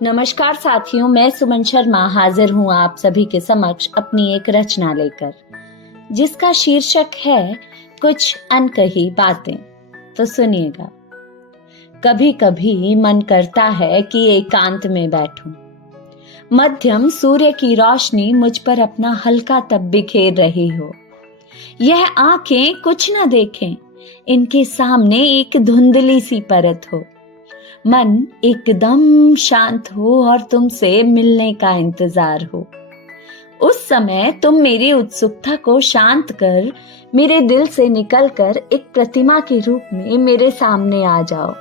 नमस्कार साथियों, मैं सुमन शर्मा हाजिर हूँ आप सभी के समक्ष अपनी एक रचना लेकर, जिसका शीर्षक है कुछ अनकही बातें। तो सुनिएगा। कभी कभी मन करता है कि एकांत में बैठूं। मध्यम सूर्य की रोशनी मुझ पर अपना हल्का तब बिखेर रही हो। यह आंखें कुछ न देखें, इनके सामने एक धुंधली सी परत हो। मन एकदम शांत हो और तुमसे मिलने का इंतजार हो। उस समय तुम मेरी उत्सुकता को शांत कर मेरे दिल से निकलकर एक प्रतिमा के रूप में मेरे सामने आ जाओ।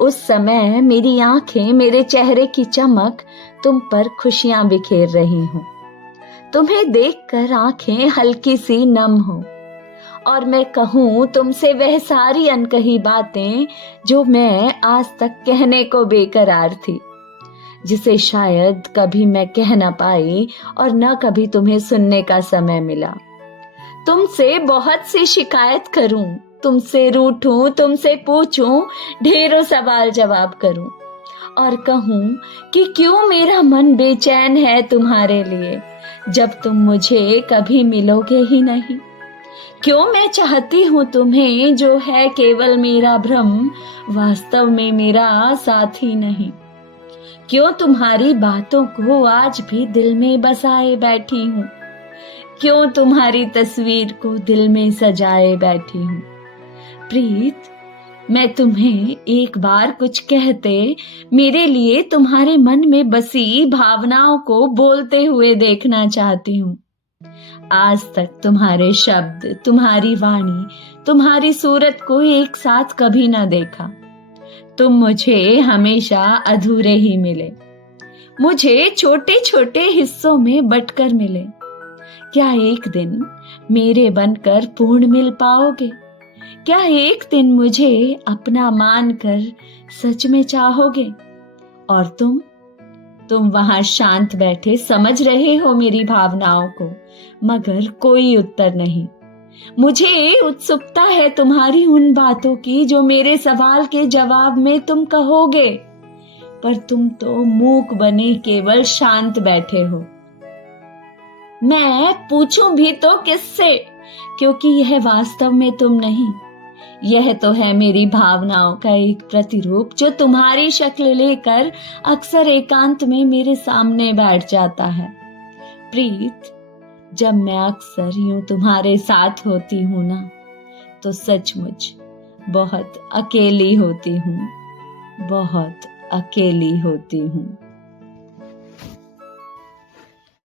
उस समय मेरी आंखें, मेरे चेहरे की चमक तुम पर खुशियां बिखेर रही हो। तुम्हें देखकर आंखें हल्की सी नम हो और मैं कहूँ तुमसे वह सारी अनकही बातें जो मैं आज तक कहने को बेकरार थी, जिसे शायद कभी मैं कह ना पाई और न कभी तुम्हें सुनने का समय मिला। तुमसे बहुत सी शिकायत करूं, तुमसे रूठूं, तुमसे पूछूं, ढेरों सवाल जवाब करूं और कहूं कि क्यों मेरा मन बेचैन है तुम्हारे लिए, जब तुम मुझे कभी मिलोगे ही नहीं। क्यों मैं चाहती हूँ तुम्हें जो है केवल मेरा भ्रम, वास्तव में मेरा साथी नहीं। क्यों तुम्हारी बातों को आज भी दिल में बसाए बैठी हूँ, क्यों तुम्हारी तस्वीर को दिल में सजाए बैठी हूँ। प्रीत, मैं तुम्हें एक बार कुछ कहते मेरे लिए तुम्हारे मन में बसी भावनाओं को बोलते हुए देखना चाहती हूँ। आज तक तुम्हारे शब्द, तुम्हारी वाणी, तुम्हारी सूरत को एक साथ कभी ना देखा। तुम मुझे हमेशा अधूरे ही मिले, मुझे छोटे छोटे हिस्सों में बंटकर मिले। क्या एक दिन मेरे बनकर पूर्ण मिल पाओगे? क्या एक दिन मुझे अपना मानकर सच में चाहोगे? और तुम वहां शांत बैठे समझ रहे हो मेरी भावनाओं को, मगर कोई उत्तर नहीं। मुझे उत्सुकता है तुम्हारी उन बातों की जो मेरे सवाल के जवाब में तुम कहोगे, पर तुम तो मूक बने केवल शांत बैठे हो। मैं पूछूं भी तो किससे, क्योंकि यह वास्तव में तुम नहीं। यह तो है मेरी भावनाओं का एक प्रतिरूप जो तुम्हारी शक्ल लेकर अक्सर एकांत में मेरे सामने बैठ जाता है। प्रीत, जब मैं अक्सर यूं तुम्हारे साथ होती हूं ना, तो सचमुच बहुत अकेली होती हूँ, बहुत अकेली होती हूँ।